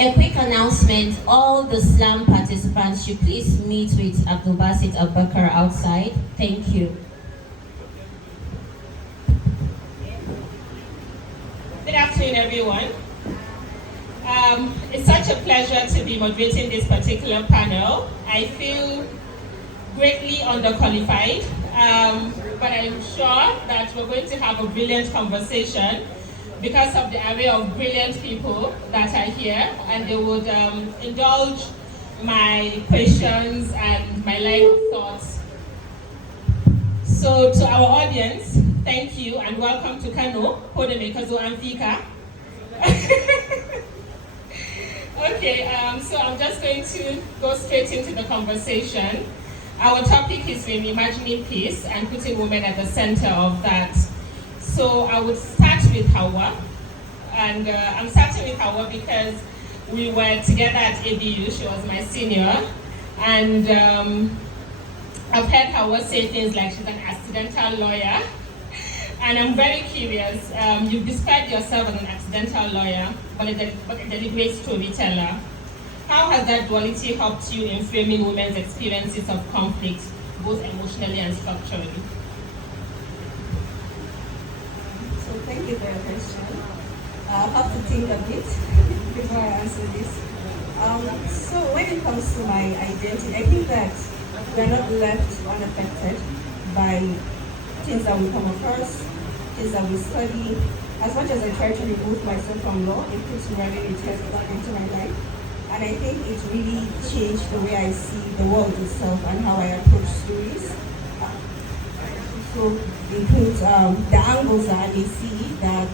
a quick announcement, all the slam participants should please meet with Abdul Basit Abubakar outside. Thank you. Good afternoon, everyone. It's such a pleasure to be moderating this particular panel. I feel greatly underqualified, but I'm sure that we're going to have a brilliant conversation because of the array of brilliant people that are here, and they would indulge my questions and my line of thoughts. So to our audience, thank you and welcome to Kano, Podemekazo Amfika. Okay, so I'm just going to go straight into the conversation. Our topic is reimagining peace and putting women at the center of that. So I would start with Hauwa, and I'm starting with Hauwa because we were together at ABU. She was my senior, and I've heard Hauwa say things like she's an accidental lawyer, and I'm very curious. You've described yourself as an accidental lawyer, but a deliberate storyteller. How has that duality helped you in framing women's experiences of conflict, both emotionally and structurally? So thank you for your question. I'll have to think a bit before I answer this. So when it comes to my identity, I think that we're not left unaffected by things that we come across, things that we study. As much as I try to remove myself from law, it puts running back into my life. And I think it really changed the way I see the world itself and how I approach stories. So it includes the angles that I may see that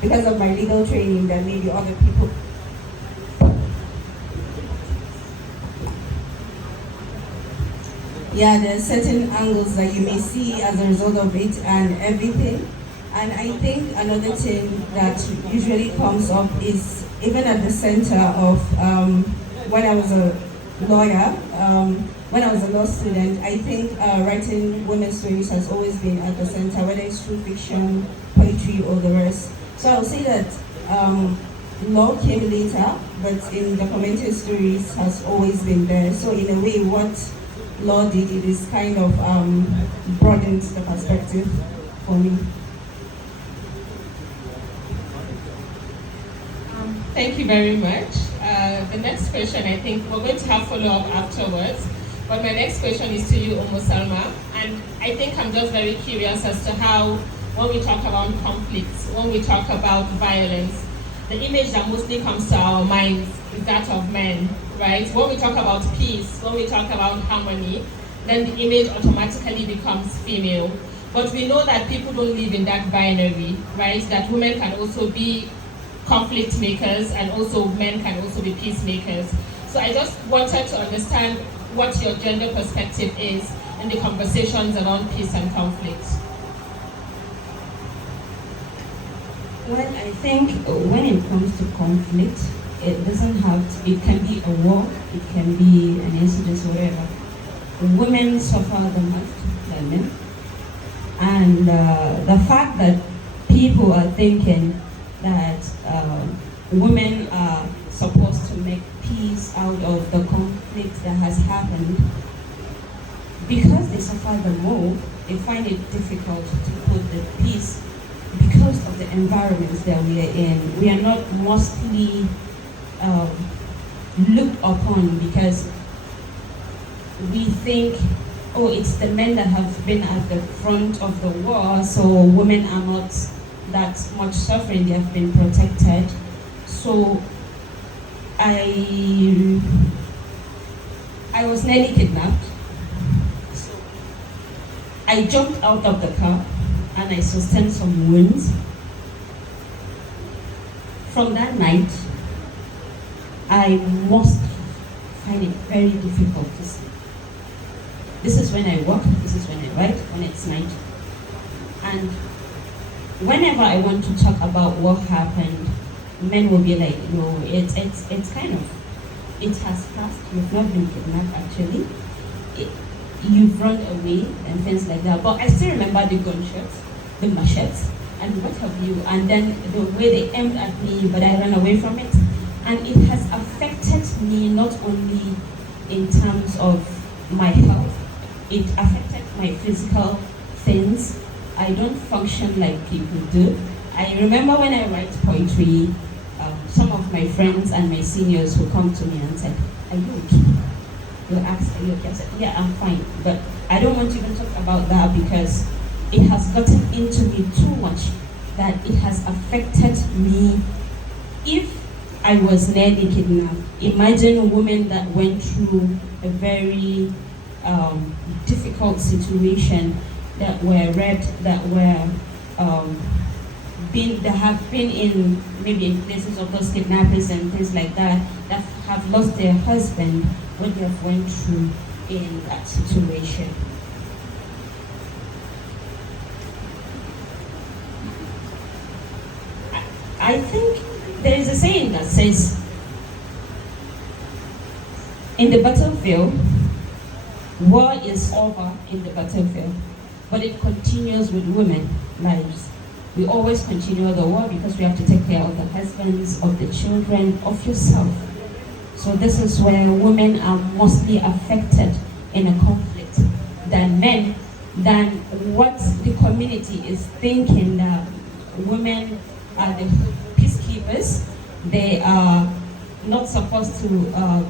because of my legal training that maybe other people there's certain angles that you may see as a result of it and everything. And I think another thing that usually comes up is even at the center of when I was a lawyer, when I was a law student, I think writing women's stories has always been at the center, whether it's true fiction, poetry, or the rest. So I'll say that law came later, but in documented stories has always been there. So in a way, what law did, it is kind of broadened the perspective for me. Thank you very much. The next question, I think we're going to have follow-up afterwards, but my next question is to you, Ummusalma, and I think I'm just very curious as to how, when we talk about conflicts, when we talk about violence, the image that mostly comes to our minds is that of men, right? When we talk about peace, when we talk about harmony, then the image automatically becomes female. But we know that people don't live in that binary, right? That women can also be conflict makers and also men can also be peacemakers. So I just wanted to understand what your gender perspective is in the conversations around peace and conflict. Well, I think when it comes to conflict, it doesn't have to, it can be a war, it can be an incident, whatever. Women suffer the most than men. And the fact that people are thinking that women are supposed to make peace out of the conflict that has happened, because they suffer the more, they find it difficult to put the peace because of the environments that we are in. We are not mostly looked upon because we think, oh, it's the men that have been at the front of the war, so women are not that much suffering, they have been protected. So I was nearly kidnapped. I jumped out of the car and I sustained some wounds. From that night, I must find it very difficult to sleep. This is when I work, this is when I write, when it's night. And whenever I want to talk about what happened, men will be like, no, it's kind of, it has passed, you've not been kidnapped actually. You've run away and things like that. But I still remember the gunshots, the machetes, and what have you, and then the way they aimed at me, but I ran away from it. And it has affected me not only in terms of my health, it affected my physical things. I don't function like people do. I remember when I write poetry, some of my friends and my seniors will come to me and said, "Are you okay?" They'll ask, "Are you okay?" I said, "Yeah, I'm fine." But I don't want to even talk about that because it has gotten into me too much that it has affected me. If I was nearly kidnapped, imagine a woman that went through a very difficult situation, that were raped, that were that have been in maybe in places of those kidnappers and things like that have lost their husband, what they have went through in that situation. I think there is a saying that says, in the battlefield, war is over in the battlefield, but it continues with women lives. We always continue the war because we have to take care of the husbands, of the children, of yourself. So this is where women are mostly affected in a conflict than men, than what the community is thinking, that women are the peacekeepers. They are not supposed to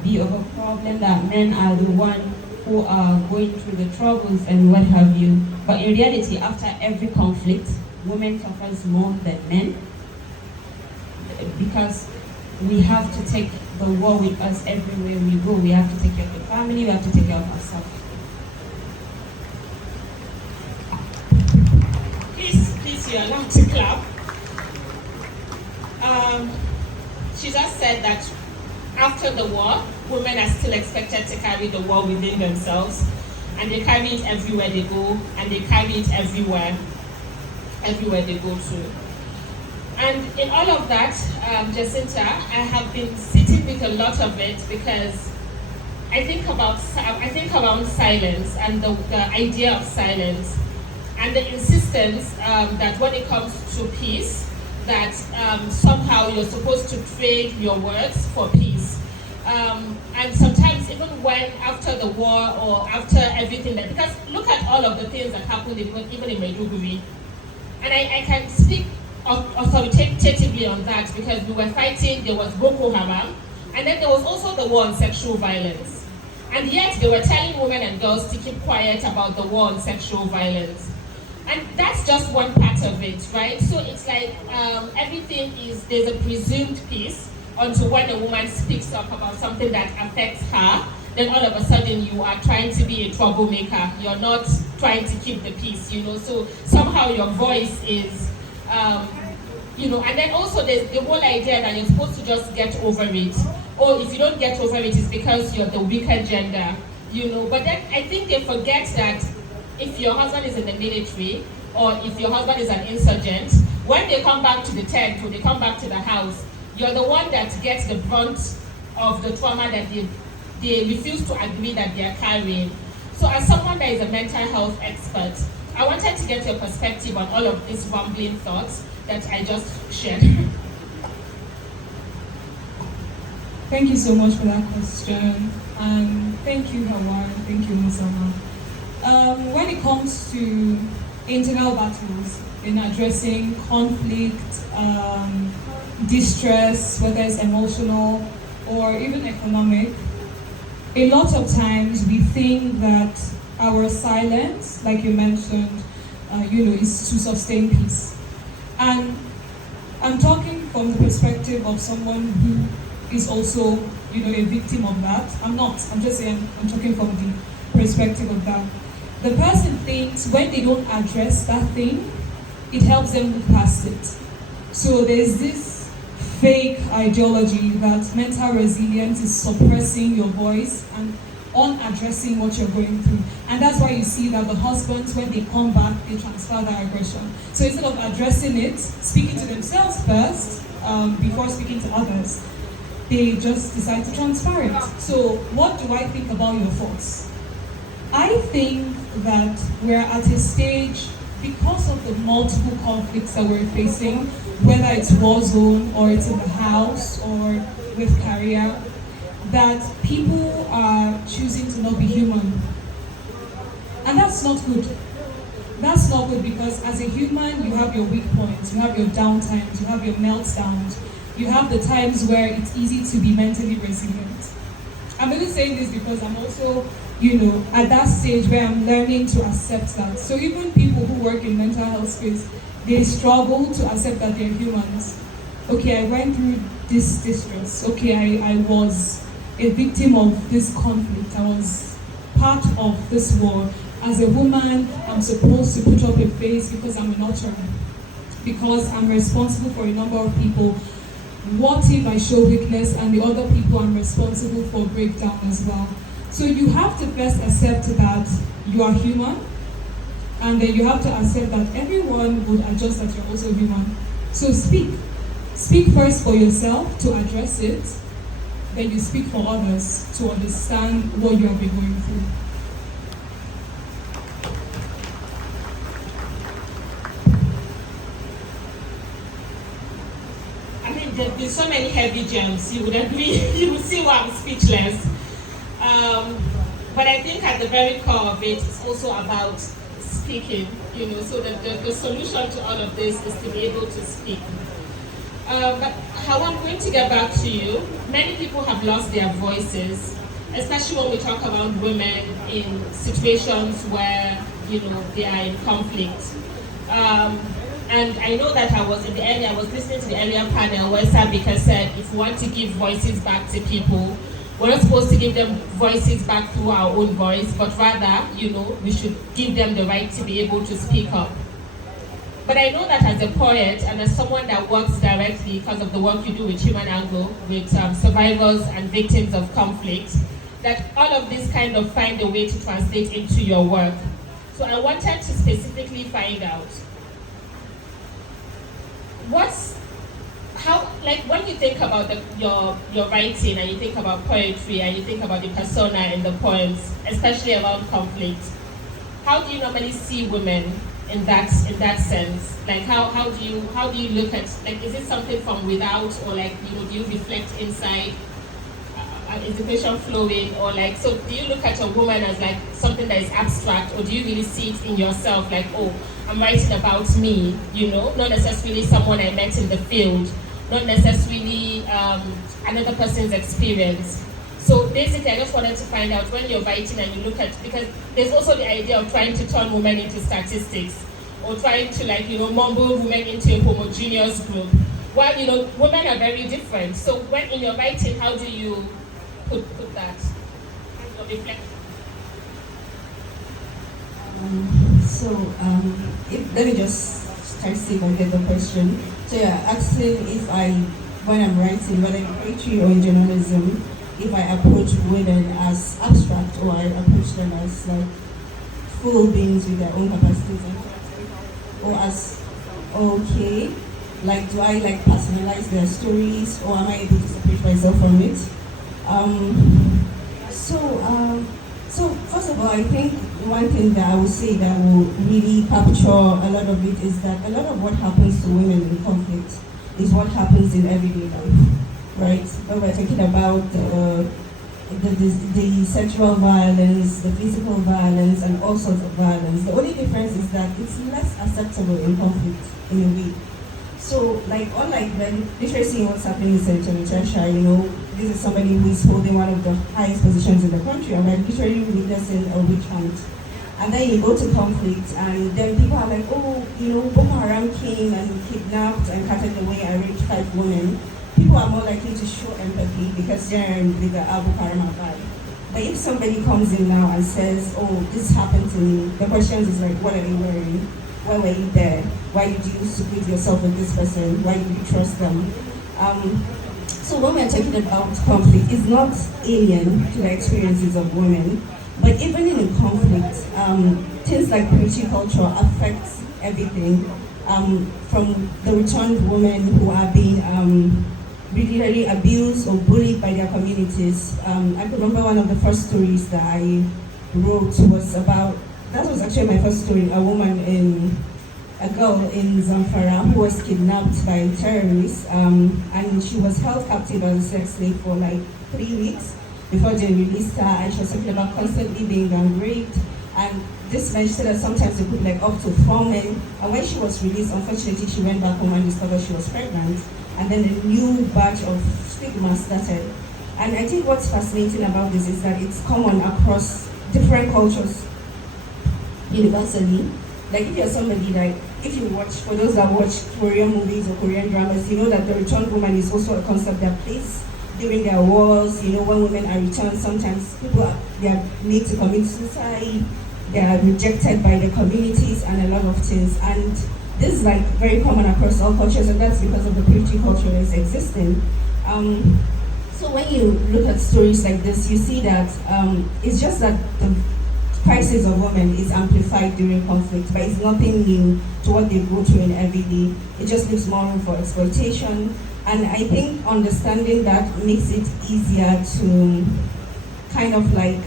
be of a problem, that men are the one who are going through the troubles and what have you. But in reality, after every conflict, women suffers more than men because we have to take the war with us everywhere we go. We have to take care of the family, we have to take care of ourselves. Please, you're allowed to clap. She just said that after the war, women are still expected to carry the war within themselves, and they carry it everywhere they go, and they carry it everywhere they go to. And in all of that, Jecinta, I have been sitting with a lot of it because I think about silence and the idea of silence and the insistence that when it comes to peace, that somehow you're supposed to trade your words for peace. And sometimes even when after the war or after everything, because look at all of the things that happened even in Maiduguri. And I can speak authoritatively on that because we were fighting, there was Boko Haram, and then there was also the war on sexual violence. And yet they were telling women and girls to keep quiet about the war on sexual violence. And that's just one part of it, right? So it's like everything is, there's a presumed peace until when a woman speaks up about something that affects her, then all of a sudden you are trying to be a troublemaker. You're not trying to keep the peace, so somehow your voice is, and then also there's the whole idea that you're supposed to just get over it. Or if you don't get over it, it's because you're the weaker gender, But then I think they forget that if your husband is in the military or if your husband is an insurgent, when they come back to the tent or they come back to the house, you're the one that gets the brunt of the trauma that they refuse to agree that they are carrying. So as someone that is a mental health expert, I wanted to get your perspective on all of these rambling thoughts that I just shared. Thank you so much for that question. Thank you, Hauwa, and thank you, Ummusalma. When it comes to internal battles in addressing conflict, distress, whether it's emotional or even economic, a lot of times we think that our silence, like you mentioned, is to sustain peace. And I'm talking from the perspective of someone who is also, a victim of that. I'm just saying, I'm talking from the perspective of that. The person thinks when they don't address that thing, it helps them move past it. So there's this fake ideology that mental resilience is suppressing your voice and on addressing what you're going through. And that's why you see that the husbands, when they come back, they transfer their aggression. So instead of addressing it, speaking to themselves first, before speaking to others, they just decide to transfer it. So what do I think about your thoughts? I think that we're at a stage because of the multiple conflicts that we're facing, whether it's war zone or it's in the house or with career, that people are choosing to not be human. And that's not good. That's not good, because as a human, you have your weak points, you have your downtimes, you have your meltdowns, you have the times where it's easy to be mentally resilient. I'm only saying this because I'm also, at that stage where I'm learning to accept that. So even people who work in mental health space, they struggle to accept that they're humans. Okay, I went through this distress. Okay, I was a victim of this conflict. I was part of this war. As a woman, I'm supposed to put up a face because I'm a nurturer, because I'm responsible for a number of people. What if I show weakness and the other people I'm responsible for breakdown as well? So you have to first accept that you are human, and then you have to accept that everyone would adjust that you're also human. So speak. Speak first for yourself to address it, then you speak for others to understand what you have been going through. There's so many heavy gems, you would agree, you would see why I'm speechless. But I think at the very core of it, it's also about speaking, so the solution to all of this is to be able to speak. But how I'm going to get back to you, many people have lost their voices, especially when we talk about women in situations where, they are in conflict. And I know that I was listening to the earlier panel where Sabika said, if we want to give voices back to people, we're not supposed to give them voices back through our own voice, but rather, we should give them the right to be able to speak up. But I know that as a poet and as someone that works directly, because of the work you do with Human Angle, with survivors and victims of conflict, that all of this kind of find a way to translate into your work. So I wanted to specifically find out, when you think about your writing and you think about poetry and you think about the persona in the poems, especially around conflict, how do you normally see women in that sense? Like how do you look at, is it something from without, or do you reflect inside? Is the question flowing, or so do you look at a woman as something that is abstract, or do you really see it in yourself, oh, I'm writing about me, not necessarily someone I met in the field, not necessarily another person's experience. So basically, I just wanted to find out, when you're writing and you look at, because there's also the idea of trying to turn women into statistics, or trying to mumble women into a homogeneous group. While women are very different. So when in your writing, how do you put that? How do you reflect? Let me just try to see if I get the question. So you're asking if when I'm writing, whether in poetry or in journalism, if I approach women as abstract, or I approach them as full beings with their own capacities, or as okay, do I personalize their stories, or am I able to separate myself from it? So first of all, I think one thing that I would say that will really capture a lot of it is that a lot of what happens to women in conflict is what happens in everyday life, right? When we're talking about the sexual violence, the physical violence, and all sorts of violence, the only difference is that it's less acceptable in conflict in a way. So, unlike when literally seeing what's happening in Senator Natasha, this is somebody who is holding one of the highest positions in the country, and we're literally witnessing a witch hunt. And then you go to conflict, and then people are like, oh, Boko Haram came and kidnapped and carted away and raped 5 women. People are more likely to show empathy because they're with the Boko Haram vibe. But if somebody comes in now and says, oh, this happened to me, the question is what are you wearing? Why were you there? Why did you seclude yourself with this person? Why did you trust them? So when we're talking about conflict, it's not alien to the experiences of women. But even in conflict, things like preachy culture affects everything. From the returned women who are being really abused or bullied by their communities. I remember one of the first stories that I wrote was about that was actually my first story. A girl in Zamfara who was kidnapped by terrorists, and she was held captive as a sex slave for like 3 weeks before they released her, and she was talking about constantly being raped. And this man said that sometimes they put like up to 4 men. And when she was released, unfortunately, she went back home and discovered she was pregnant. And then a new batch of stigma started. And I think what's fascinating about this is that it's common across different cultures universally. Like if you're somebody like, if you watch, for those that watch Korean movies or Korean dramas, you know that the returned woman is also a concept that plays during their wars. You know, when women are returned, sometimes they are made to commit suicide, they are rejected by the communities and a lot of things. And this is like very common across all cultures, and that's because of the purity culture that is existing. So when you look at stories like this, you see that it's just that the crisis of women is amplified during conflict, but it's nothing new to what they go through in everyday. It just leaves more room for exploitation. And I think understanding that makes it easier to kind of like,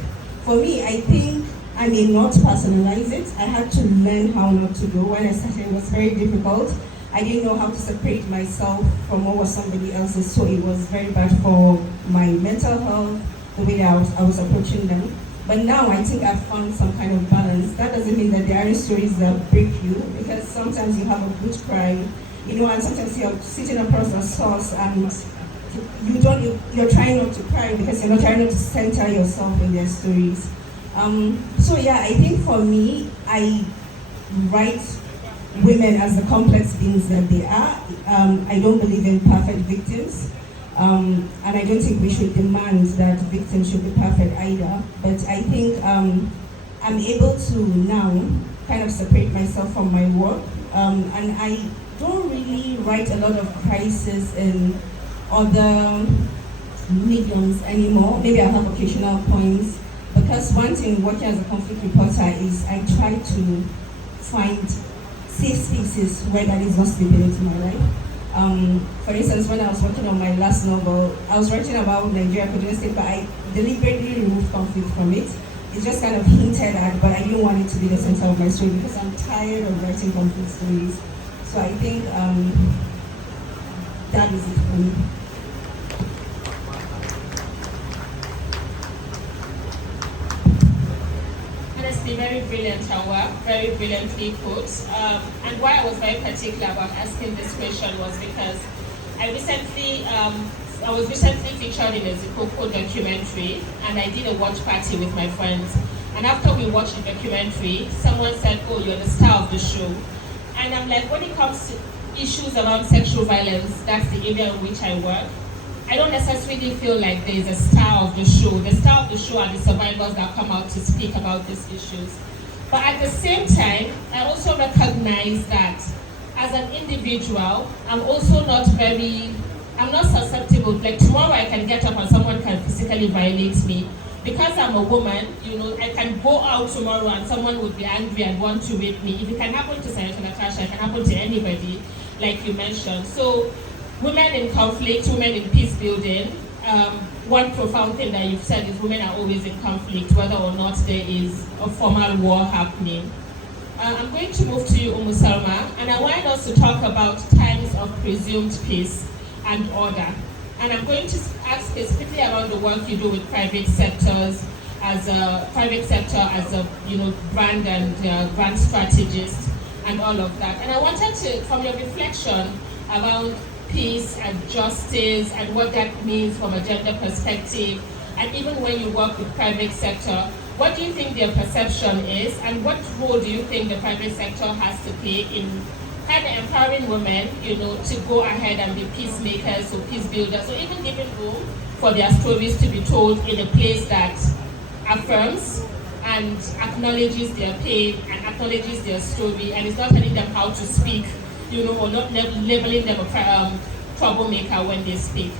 for me, I think I may not personalize it. I had to learn how not to do. When I started, it was very difficult. I didn't know how to separate myself from what was somebody else's, so it was very bad for my mental health, the way that I was approaching them. But now I think I've found some kind of balance. That doesn't mean that there aren't stories that break you, because sometimes you have a good cry, you know, and sometimes you're sitting across a source and you're trying not to cry because you're not trying not to center yourself in their stories. So yeah, I think for me, I write women as the complex beings that they are. I don't believe in perfect victims. And I don't think we should demand that victims should be perfect either. But I think I'm able to now kind of separate myself from my work. And I don't really write a lot of crisis in other mediums anymore. Maybe I have occasional points. Because one thing working as a conflict reporter is I try to find safe spaces where that is not slipping into my life. For instance, when I was working on my last novel, I was writing about Nigeria, but I deliberately removed conflict from it. It's just kind of hinted at, but I didn't want it to be the center of my story because I'm tired of writing conflict stories. So I think that is it for me. Honestly, very brilliant, Hauwa, very brilliantly put. And why I was very particular about asking this question was because I was recently featured in a Zikoko documentary, and I did a watch party with my friends. And after we watched the documentary, someone said, "Oh, you're the star of the show." And I'm like, when it comes to issues around sexual violence, that's the area in which I work. I don't necessarily feel like there's a star of the show. The star of the show are the survivors that come out to speak about these issues. But at the same time, I also recognize that as an individual, I'm not susceptible. Like tomorrow I can get up and someone can physically violate me. Because I'm a woman, you know, I can go out tomorrow and someone would be angry and want to rape me. If it can happen to Senator Natasha, it can happen to anybody, like you mentioned. So women in conflict, women in peace building, one profound thing that you've said is women are always in conflict, whether or not there is a formal war happening. I'm going to move to you, Ummusalma, and I want us to talk about times of presumed peace and order. And I'm going to ask specifically around the work you do with private sectors, as a brand and brand strategist and all of that. And I wanted to, from your reflection around peace and justice and what that means from a gender perspective, and even when you work with private sector, what do you think their perception is, and what role do you think the private sector has to play in kind of empowering women, you know, to go ahead and be peacemakers or peace builders, or even giving room for their stories to be told in a place that affirms and acknowledges their pain and acknowledges their story, and is not telling them how to speak, you know, or not labeling them a troublemaker when they speak.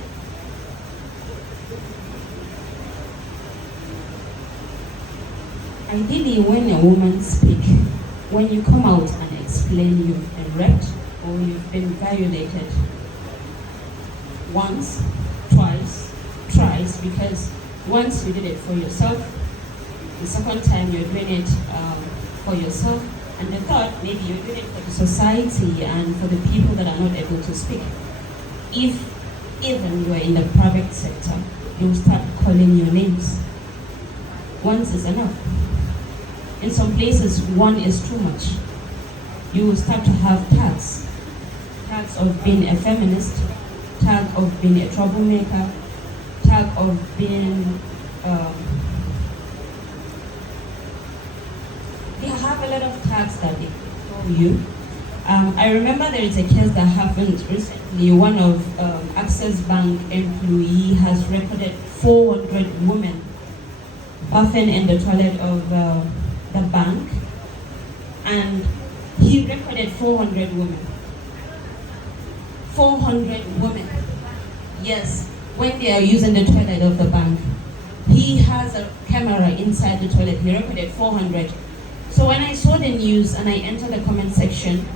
Ideally, when a woman speaks, when you come out and explain you've been raped or you've been violated once, twice, thrice, because once you did it for yourself, the second time you're doing it for yourself, and the third, maybe you're doing it for the society and for the people that are not able to speak. If even you are in the private sector, you will start calling your names. Once is enough. In some places, one is too much. You will start to have tags. Tags of being a feminist, tag of being a troublemaker, tag of being they have a lot of tags that they call you. I remember there is a case that happened recently. One of Access Bank employee has recorded 400 women bathing in the toilet of the bank, and he recorded 400 women. 400 women. Yes, when they are using the toilet of the bank. He has a camera inside the toilet. He recorded 400. So when I saw the news and I entered the comment section,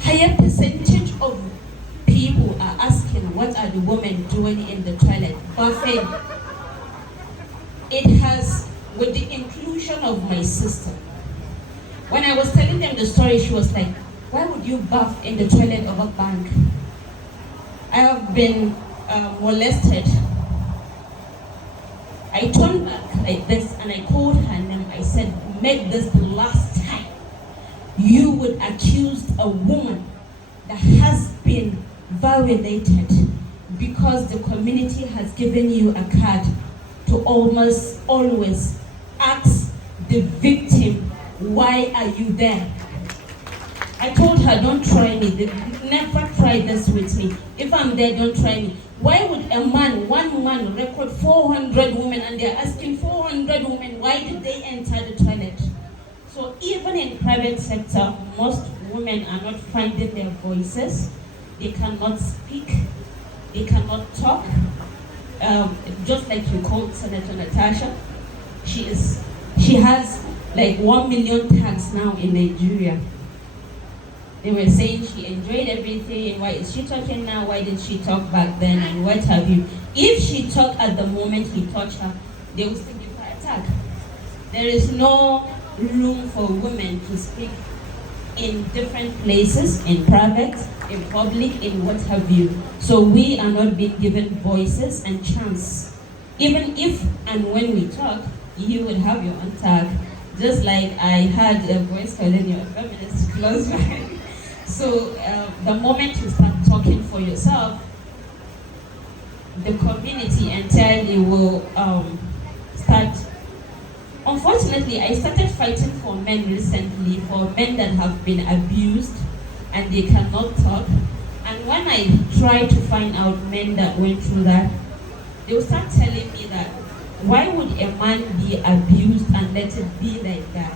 higher percentage of people are asking what are the women doing in the toilet, bathing. It has, with the inclusion of my sister. When I was telling them the story, she was like, why would you bath in the toilet of a bank? I have been molested. I turned back like this and I called her name. I said, make this the last time you would accuse a woman that has been violated because the community has given you a card to almost always ask the victim, why are you there? I told her, don't try me. Never try this with me. If I'm there, don't try me. Why would a man, one man, record 400 women and they're asking 400 women, why did they enter the toilet? So even in private sector, most women are not finding their voices. They cannot speak. They cannot talk. Just like you called Senator Natasha, she has like 1 million tags now in Nigeria. They were saying she enjoyed everything. Why is she talking now? Why didn't she talk back then? And what have you? If she talked at the moment he touched her, they will still give her a tag. There is no room for women to speak in different places, in private, in public, in what have you. So we are not being given voices and chance. Even if and when we talk, you would have your own tag. Just like I had a voice calling you a feminist close by. So the moment you start talking for yourself, the community entirely will start. Unfortunately, I started fighting for men recently, for men that have been abused and they cannot talk. And when I try to find out men that went through that, they will start telling me that, why would a man be abused and let it be like that?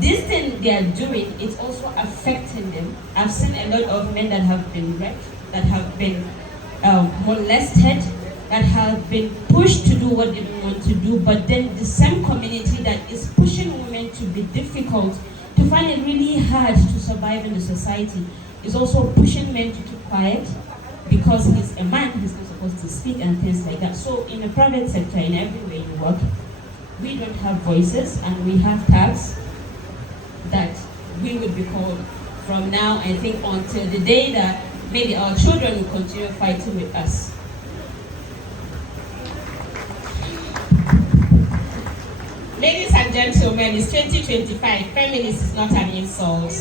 This thing they are doing is also affecting them. I've seen a lot of men that have been raped, that have been molested, that have been pushed to do what they don't want to do, but then the same community that is pushing women to be difficult, to find it really hard to survive in the society, is also pushing men to keep quiet because he's a man, he's not supposed to speak and things like that. So in the private sector, in every way you work, we don't have voices and we have tags that we would be called from now, I think, until the day that maybe our children will continue fighting with us. Ladies and gentlemen, it's 2025. Feminist is not an insult.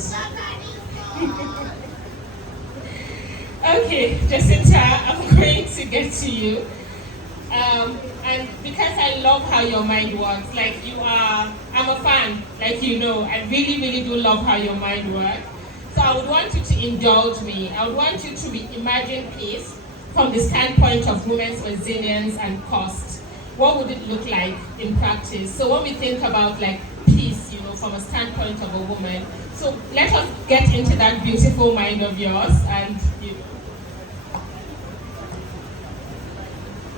Okay, Jecinta, I'm going to get to you. And because I love how your mind works, like I'm a fan, like you know, I really, really do love how your mind works. So I would want you to indulge me. I would want you to imagine peace from the standpoint of women's resilience and cost. What would it look like in practice? So when we think about like peace, you know, from a standpoint of a woman, so let us get into that beautiful mind of yours and you know.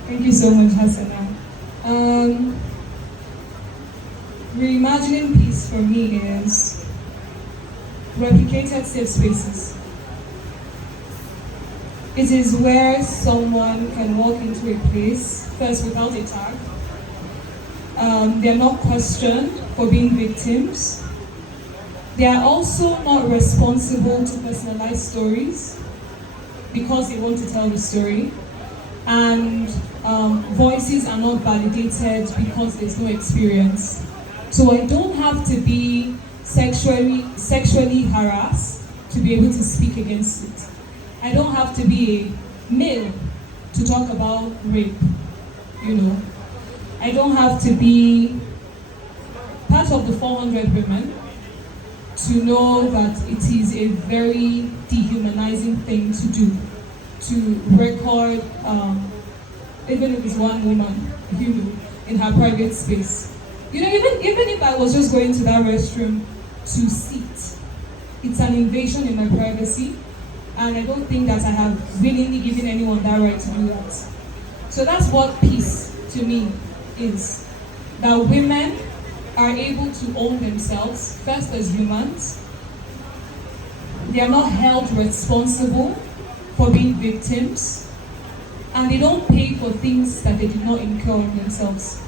Thank you so much, Hassana. Reimagining peace for me is replicated safe spaces. It is where someone can walk into a place, first without a tag, They're not questioned for being victims. They are also not responsible to personalize stories because they want to tell the story. And voices are not validated because there's no experience. So I don't have to be sexually harassed to be able to speak against it. I don't have to be a male to talk about rape, you know. I don't have to be part of the 400 women to know that it is a very dehumanizing thing to do, to record, even if it's one woman, you know, in her private space. You know, even if I was just going to that restroom to sit, it's an invasion in my privacy, and I don't think that I have willingly given anyone that right to do that. So that's what peace to me is. That women are able to own themselves, first as humans. They are not held responsible for being victims, and they don't pay for things that they did not incur on themselves.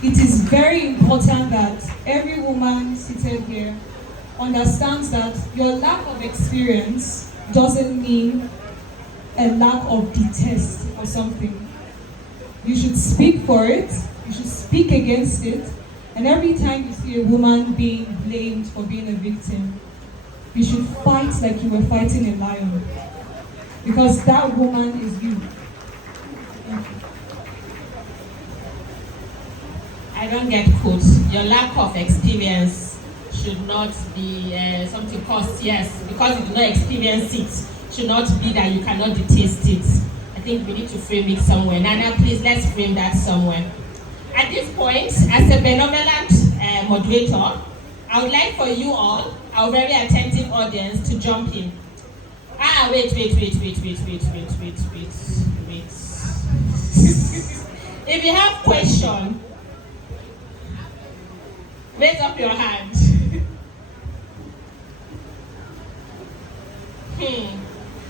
It is very important that every woman seated here understands that your lack of experience doesn't mean a lack of detest for something. You should speak for it, you should speak against it, and every time you see a woman being blamed for being a victim, you should fight like you were fighting a lion. Because that woman is you. Thank you. I don't get quotes. Your lack of experience should not be something cost, yes, because you do not experience it, should not be that you cannot detest it. I think we need to frame it somewhere. Nana, please, let's frame that somewhere. At this point, as a benevolent moderator, I would like for you all, our very attentive audience, to jump in. Wait. If you have question, raise up your hand.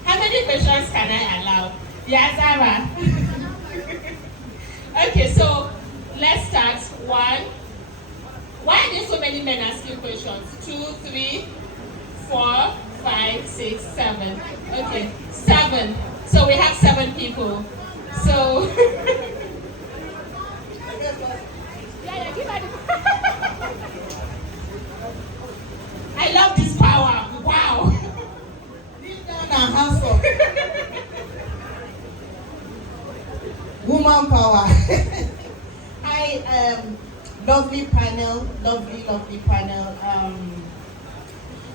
How many questions can I allow? Yes, Zara. Okay, so let's start. 1. Why are there so many men asking questions? 2, 3, 4, 5, 6, 7. Okay, 7. So we have 7 people. So yeah, give her the I love this power. Wow. Deep down and hands up. Woman power. Hi, lovely panel.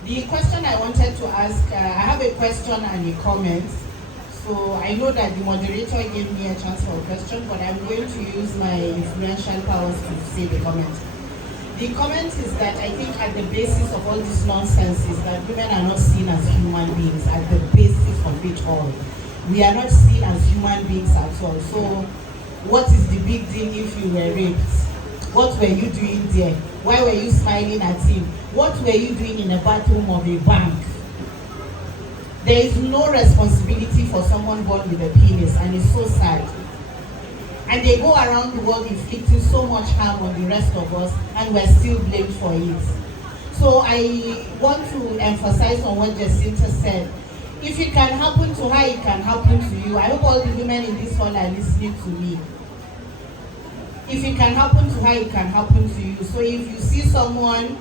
The question I wanted to ask, I have a question and a comment. So I know that the moderator gave me a chance for a question, but I'm going to use my influential powers to say the comment. The comment is that I think at the basis of all this nonsense is that women are not seen as human beings at the basis of it all. We are not seen as human beings at all. So what is the big deal if you were raped? What were you doing there? Why were you smiling at him? What were you doing in a bathroom of a bank? There is no responsibility for someone born with a penis, and it's so sad. And they go around the world inflicting so much harm on the rest of us, and we're still blamed for it. So I want to emphasize on what Jecinta said. If it can happen to her, it can happen to you. I hope all the women in this hall are listening to me. If it can happen to her, it can happen to you. So if you see someone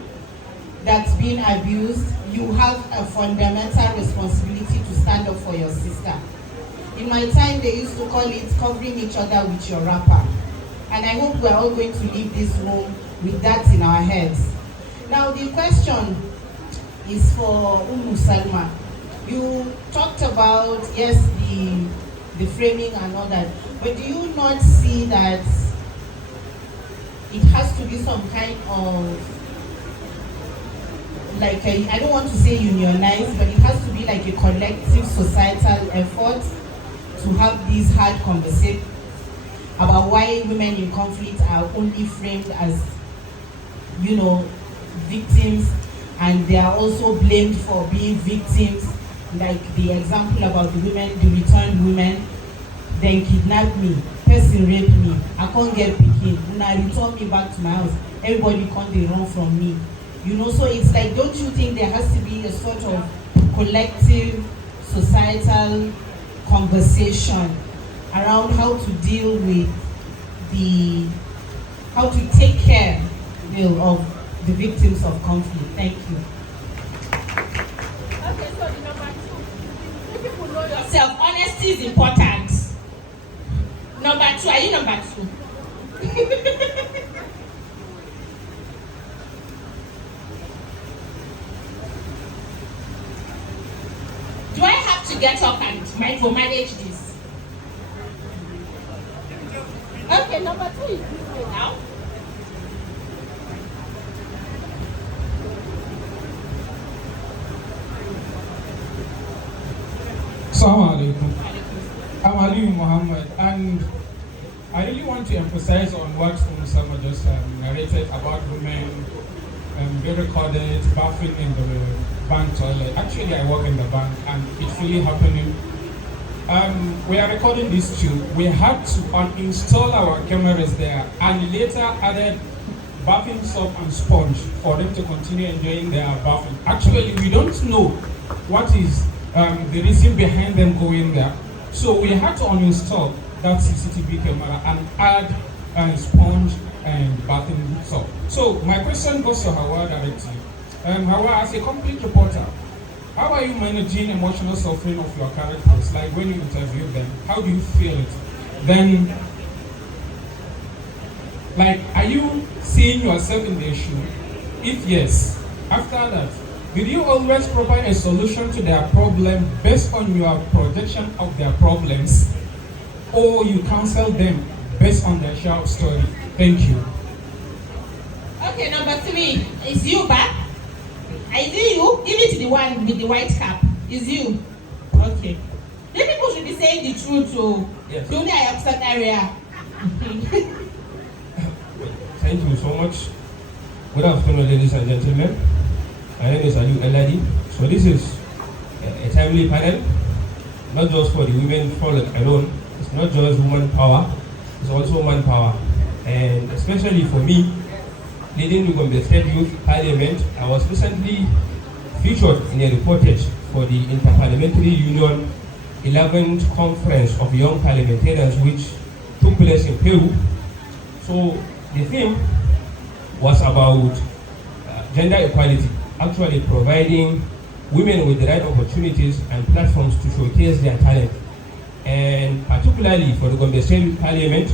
that's being abused, you have a fundamental responsibility to stand up for your sister. In my time, they used to call it covering each other with your wrapper. And I hope we're all going to leave this room with that in our heads. Now, the question is for Ummusalma. You talked about, yes, the framing and all that, but do you not see that it has to be some kind of, like, I don't want to say unionized, but it has to be like a collective societal effort to have these hard conversations about why women in conflict are only framed as, you know, victims, and they are also blamed for being victims, like the example about the women, the returned women, then kidnap me. person rape me, I can't get pikin, and I return me back to my house, everybody can't dey run from me. You know, so it's like, don't you think there has to be a sort of collective societal conversation around how to deal with how to take care, you know, of the victims of conflict? Thank you. Okay, so the number 2. You people know yourself. Honesty is important. Number 2, are you number 2? Do I have to get up and micromanage this? Okay, number 2 is this way now. Assalamu alaikum. I'm Ali Muhammad, and I really want to emphasize on what Ummusalma just narrated about women being recorded bathing in the bank toilet. Actually, I work in the bank, and it's really happening. We are recording this too. We had to uninstall our cameras there, and later added bathing soap and sponge for them to continue enjoying their bathing. Actually, we don't know what is the reason behind them going there. So we had to uninstall that CCTV camera and add sponge and bathing soap. So my question goes to Hauwa directly. Hauwa, as a complete reporter, how are you managing emotional suffering of your characters? Like when you interview them, how do you feel it? Then, like, are you seeing yourself in their shoe? If yes, after that, will you always provide a solution to their problem based on your projection of their problems, or you counsel them based on their short story? Thank you. Okay, number 3, is you back? I see you. Give it to the one with the white cap. Is you? Okay. These people should be saying the truth, so yes. Don't I upset area? Thank you so much. Good afternoon, ladies and gentlemen. My name is Ali Eladi. So this is a timely panel, not just for the women frolic alone. It's not just woman power, it's also manpower. And especially for me, leading the Gombe State Youth Parliament, I was recently featured in a reportage for the Interparliamentary Union 11th Conference of Young Parliamentarians, which took place in Peru. So the theme was about gender equality, actually providing women with the right opportunities and platforms to showcase their talent. And particularly for the Gombe State Parliament,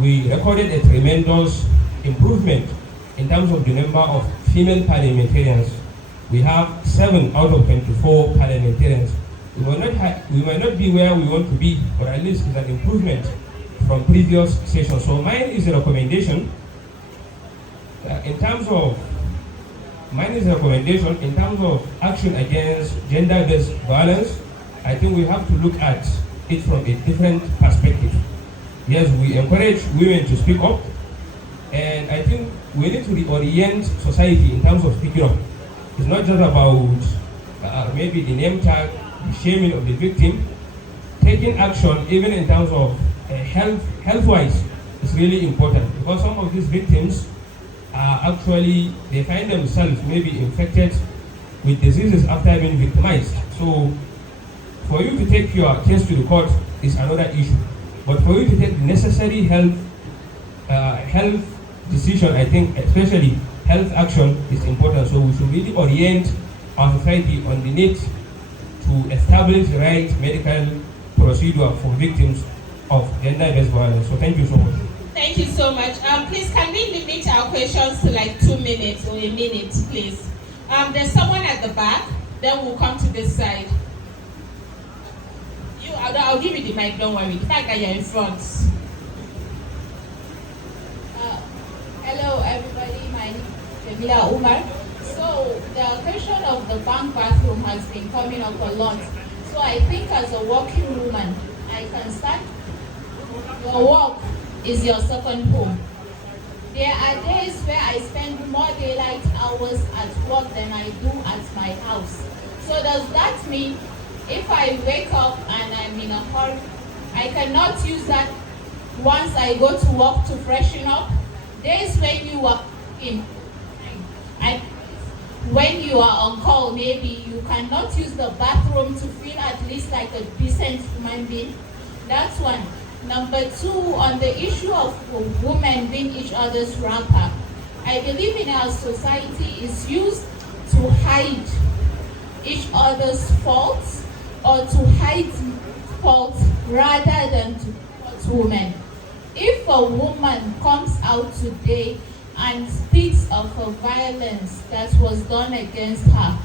we recorded a tremendous improvement in terms of the number of female parliamentarians. We have 7 out of 24 parliamentarians. We might not be where we want to be, but at least it's an improvement from previous sessions. So mine is a recommendation in terms of action against gender-based violence. I think we have to look at it from a different perspective. Yes, we encourage women to speak up, and I think we need to reorient society in terms of speaking up. It's not just about maybe the name tag, the shaming of the victim. Taking action, even in terms of health-wise, is really important, because some of these victims are actually, they find themselves maybe infected with diseases after being victimized. So for you to take your case to the court is another issue, but for you to take the necessary health decision, I think especially health action is important. So we should really orient our society on the need to establish the right medical procedure for victims of gender-based violence. So thank you so much. Thank you so much. Please, can we limit our questions to like 2 minutes or a minute, please? There's someone at the back, then we'll come to this side. I'll give you the mic, don't worry. The fact that you're in front. Hello everybody, my name is Jamila Umar. So the question of the bank bathroom has been coming up a lot. So I think as a working woman, I can start. Your work is your second home. There are days where I spend more daylight hours at work than I do at my house. So does that mean if I wake up and I'm in a hurry, I cannot use that once I go to work to freshen up. Days when you are in, and when you are on call, maybe you cannot use the bathroom to feel at least like a decent human being. That's one. Number two, on the issue of women being each other's wrapper, I believe in our society is used to hide each other's faults or to hide faults rather than to support women. If a woman comes out today and speaks of a violence that was done against her,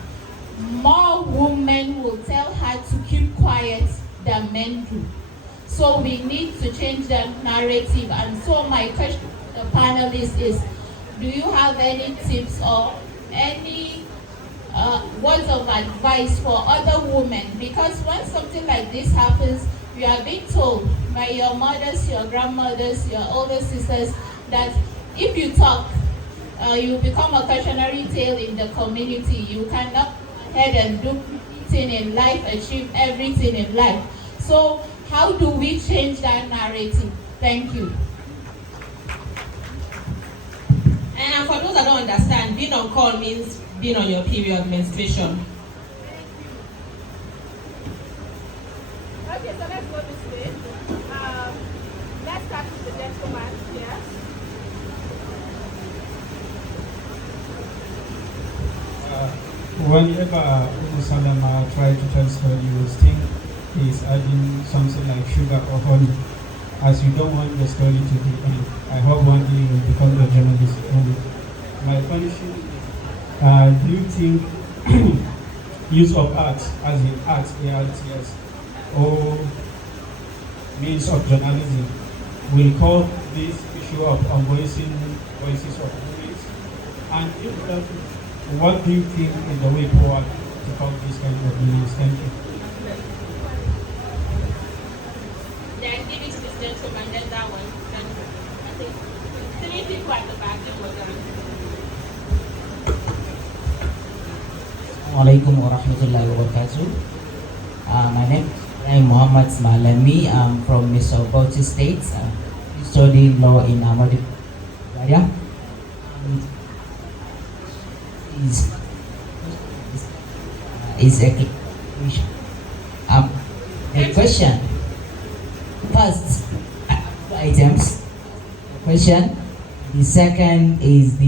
more women will tell her to keep quiet than men do. So we need to change that narrative. And so my question to the panelists is, do you have any tips or any words of advice for other women? Because when something like this happens, you are being told by your mothers, your grandmothers, your older sisters that if you talk, you become a cautionary tale in the community. You cannot go ahead and do everything in life, achieve everything in life. So how do we change that narrative? Thank you. And for those that don't understand, being on call means being on your period, menstruation. Okay, so let's go this way. Let's start with the gentleman here. Whenever Ummusalma tries to tell story, you think he's adding something like sugar or honey, as you don't want the story to be end. I hope one day you will become a journalist. My question is, do you think use of art, as in art, ARTS, or means of journalism, will call this issue of voicing voices of women? And if that, what do you think is the way forward to call this kind of meanings? Thank you. Then give it to this gentleman, then that one. Then I think 3 people at the back. Assalamualaikum warahmatullahi wabarakatuh. My name is Muhammad Malami. I'm from Poetic State. Studying law in Ahmadi area. Is a the question. First, items. Question. The second is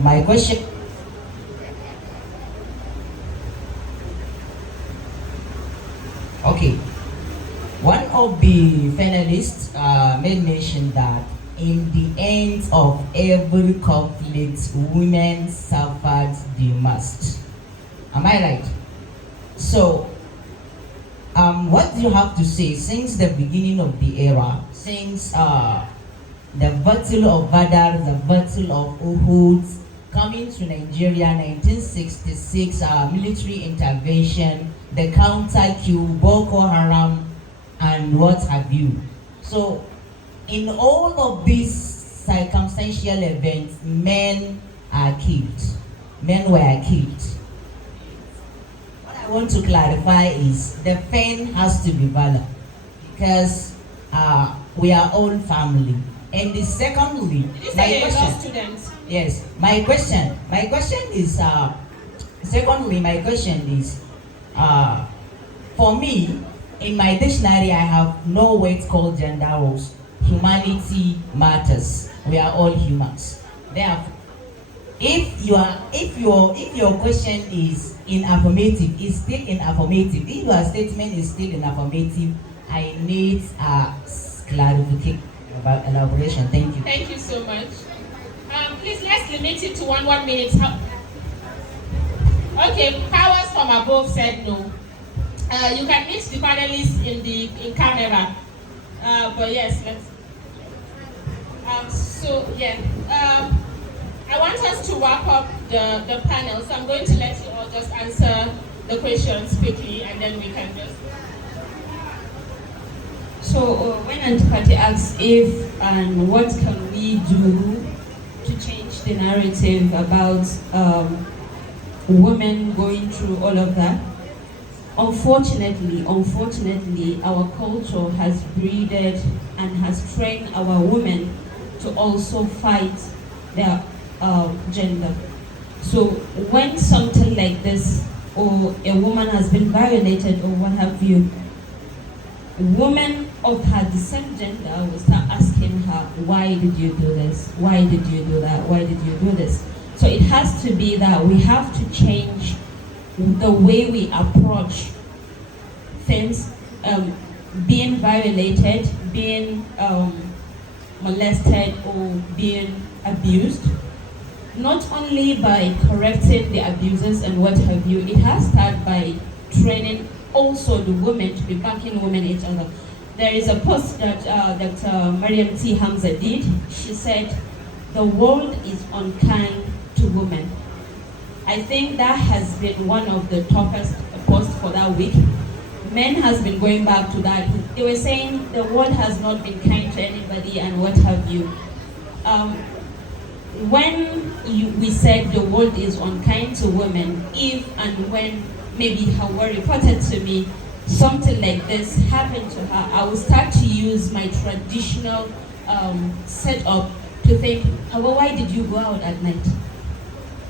my question. Okay. One of the panelists made mention that in the end of every conflict, women suffered the most. Am I right? So, what do you have to say since the beginning of the era, since the Battle of Badr, the Battle of Uhud, coming to Nigeria, 1966, military intervention, the counter-coup, Boko Haram, and what have you. So, in all of these circumstantial events, men are killed. Men were killed. What I want to clarify is the pain has to be valid because we are all family. And the secondly, my question. Yes, my question is secondly, my question is for me, in my dictionary I have no word called gender roles. Humanity matters. We are all humans. Therefore, if your question is in affirmative, it's still in affirmative. If your statement is still in affirmative, I need clarification about elaboration. Thank you. Thank you so much. Please let's limit it to one minute. Okay, powers from above said no. You can meet the panelists in camera. But yes, let's. I want us to wrap up the panel, so I'm going to let you all just answer the questions quickly, and then we can just. So when Antipati asks if and what can we do to change the narrative about women going through all of that, unfortunately, our culture has breeded and has trained our women to also fight their gender. So when something like this, or a woman has been violated or what have you, women of her the same gender will start asking her, why did you do this? Why did you do that? Why did you do this? So it has to be that we have to change the way we approach things, being violated, being molested, or being abused. Not only by correcting the abusers and what have you, it has started by training also the women to be backing women each other. There is a post that Dr. Mariam T. Hamza did. She said, the world is unkind to women. I think that has been one of the toughest posts for that week. Men has been going back to that. They were saying the world has not been kind to anybody and what have you. When we said the world is unkind to women, if and when maybe Hauwa reported to me something like this happened to her, I will start to use my traditional setup to think, Hauwa, why did you go out at night?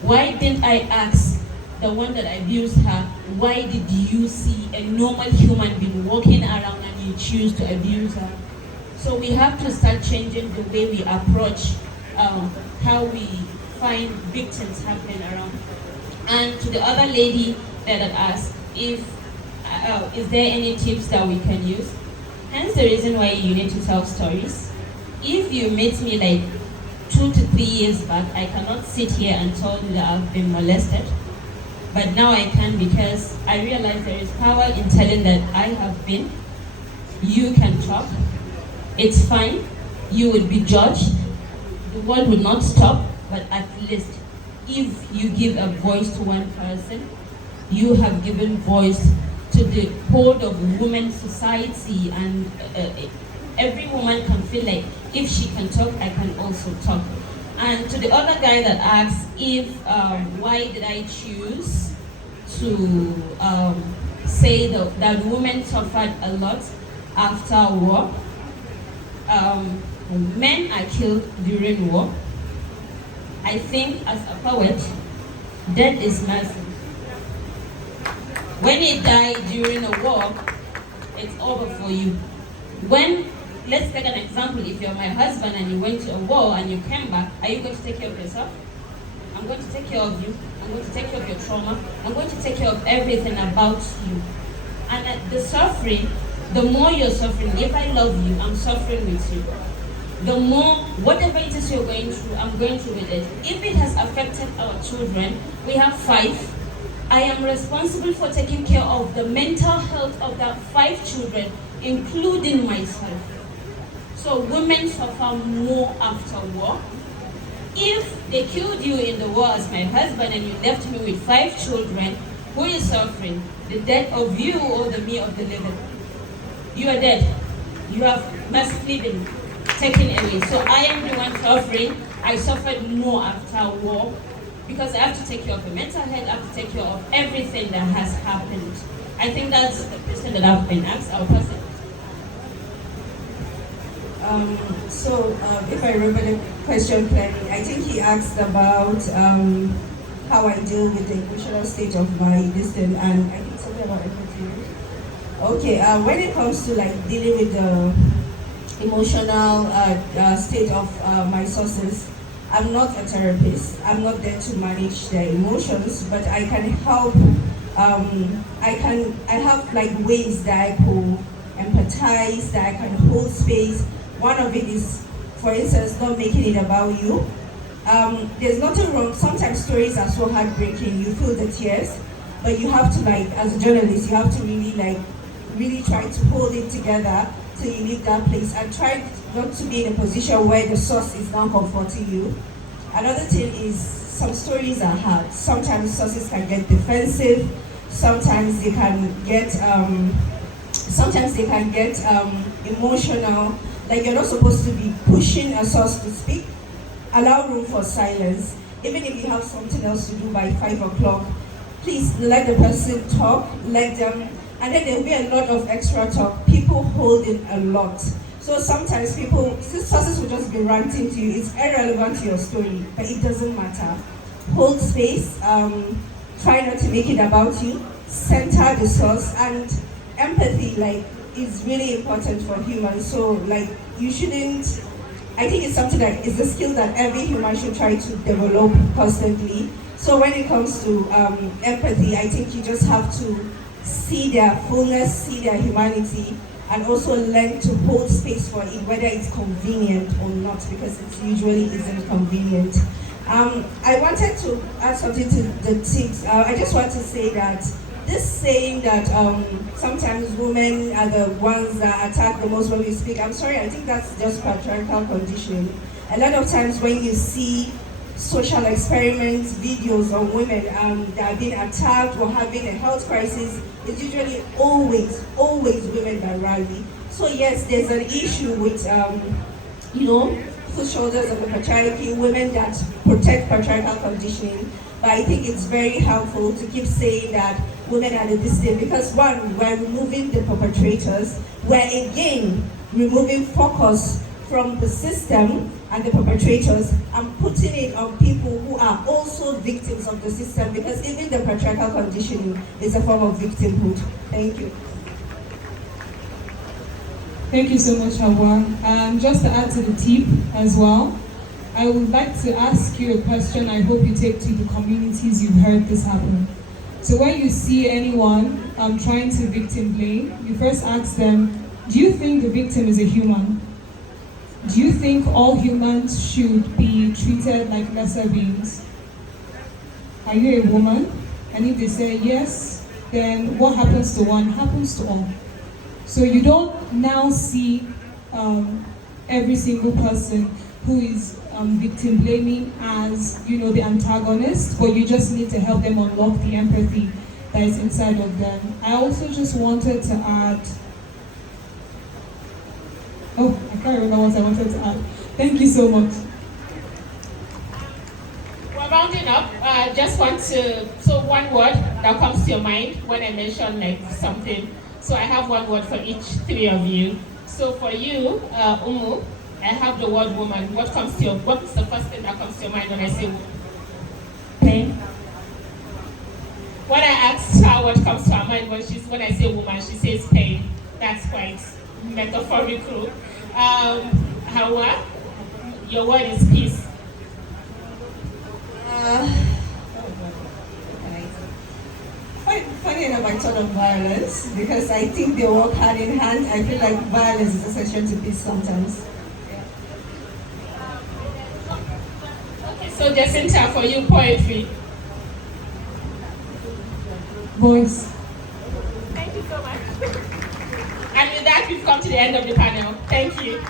Why didn't I ask the one that abused her, why did you see a normal human being walking around and you choose to abuse her? So we have to start changing the way we approach how we find victims happening around. And to the other lady that had asked, if is there any tips that we can use? Hence the reason why you need to tell stories. If you meet me like 2 to 3 years back, I cannot sit here and tell you that I've been molested. But now I can, because I realize there is power in telling that I have been. You can talk. It's fine. You would be judged. The world will not stop, but at least if you give a voice to one person, you have given voice to the whole of women's society, and every woman can feel like if she can talk, I can also talk. And to the other guy that asked if why did I choose to say that women suffered a lot after war. Men are killed during war. I think as a poet, death is mercy. When you die during a war, it's over for you. Let's take an example, if you're my husband and you went to a war and you came back, are you going to take care of yourself? I'm going to take care of you. I'm going to take care of your trauma. I'm going to take care of everything about you. And the suffering, the more you're suffering, if I love you, I'm suffering with you. The more, whatever it is you're going through, I'm going through with it. If it has affected our children, we have 5. I am responsible for taking care of the mental health of the 5 children, including myself. So women suffer more after war. If they killed you in the war as my husband and you left me with 5 children, who is suffering? The death of you or the me of the living? You are dead. You have massively been taken away. So I am the one suffering. I suffered more after war because I have to take care of the mental health, I have to take care of everything that has happened. I think that's the question that I've been asked. I'll pass it. If I remember the question clearly, I think he asked about how I deal with the emotional state of my distance, and I think something about empathy. Okay, when it comes to like dealing with the emotional state of my sources, I'm not a therapist. I'm not there to manage their emotions, but I can help. I have like ways that I can empathize, that I can hold space. One of it is, for instance, not making it about you. There's nothing wrong. Sometimes stories are so heartbreaking, you feel the tears, but you have to, like, as a journalist, you have to really try to hold it together till you leave that place, and try not to be in a position where the source is now comforting you. Another thing is, some stories are hard. Sometimes sources can get defensive. Sometimes they can get emotional. Like, you're not supposed to be pushing a source to speak. Allow room for silence. Even if you have something else to do by 5 o'clock, please let the person talk, let them, and then there'll be a lot of extra talk. People hold in a lot. So sometimes sources will just be ranting to you. It's irrelevant to your story, but it doesn't matter. Hold space, try not to make it about you, center the source, and empathy, like, is really important for humans. So, like, you shouldn't, I think it's something that is a skill that every human should try to develop constantly. So when it comes to empathy, I think you just have to see their fullness, see their humanity, and also learn to hold space for it, whether it's convenient or not, because it usually isn't convenient. I wanted to add something to the tips. I just want to say that this saying that sometimes women are the ones that attack the most when we speak, I'm sorry, I think that's just patriarchal conditioning. A lot of times when you see social experiments, videos on women that are being attacked or having a health crisis, it's usually always women that rally. So yes, there's an issue with, foot shoulders of the patriarchy, women that protect patriarchal conditioning. But I think it's very helpful to keep saying that women are the distinct, because one, we're removing the perpetrators, we're again removing focus from the system and the perpetrators and putting it on people who are also victims of the system, because even the patriarchal conditioning is a form of victimhood. Thank you. Thank you so much, Hauwa. Just to add to the tip as well, I would like to ask you a question I hope you take to the communities you've heard this happen. So when you see anyone trying to victim blame, you first ask them, do you think the victim is a human? Do you think all humans should be treated like lesser beings? Are you a woman? And if they say yes, then what happens to one happens to all. So you don't now see every single person who is victim blaming as, the antagonist, but you just need to help them unlock the empathy that is inside of them. I also just wanted to add, I can't remember what I wanted to add. Thank you so much. We're rounding up. Just want to, so one word that comes to your mind when I mention like something. So I have one word for each three of you. So for you, Ummu, I have the word woman. What's the first thing that comes to your mind when I say woman? Pain. When I asked her what comes to her mind when I say woman, she says pain. That's quite metaphorical. Hauwa, your word is peace. Funny enough, I thought of violence, because I think they work hand in hand. I feel like violence is essential to peace sometimes. Okay, so Jecinta, for you, poetry. Voice. Thank you so much. And with that, we've come to the end of the panel. Thank you.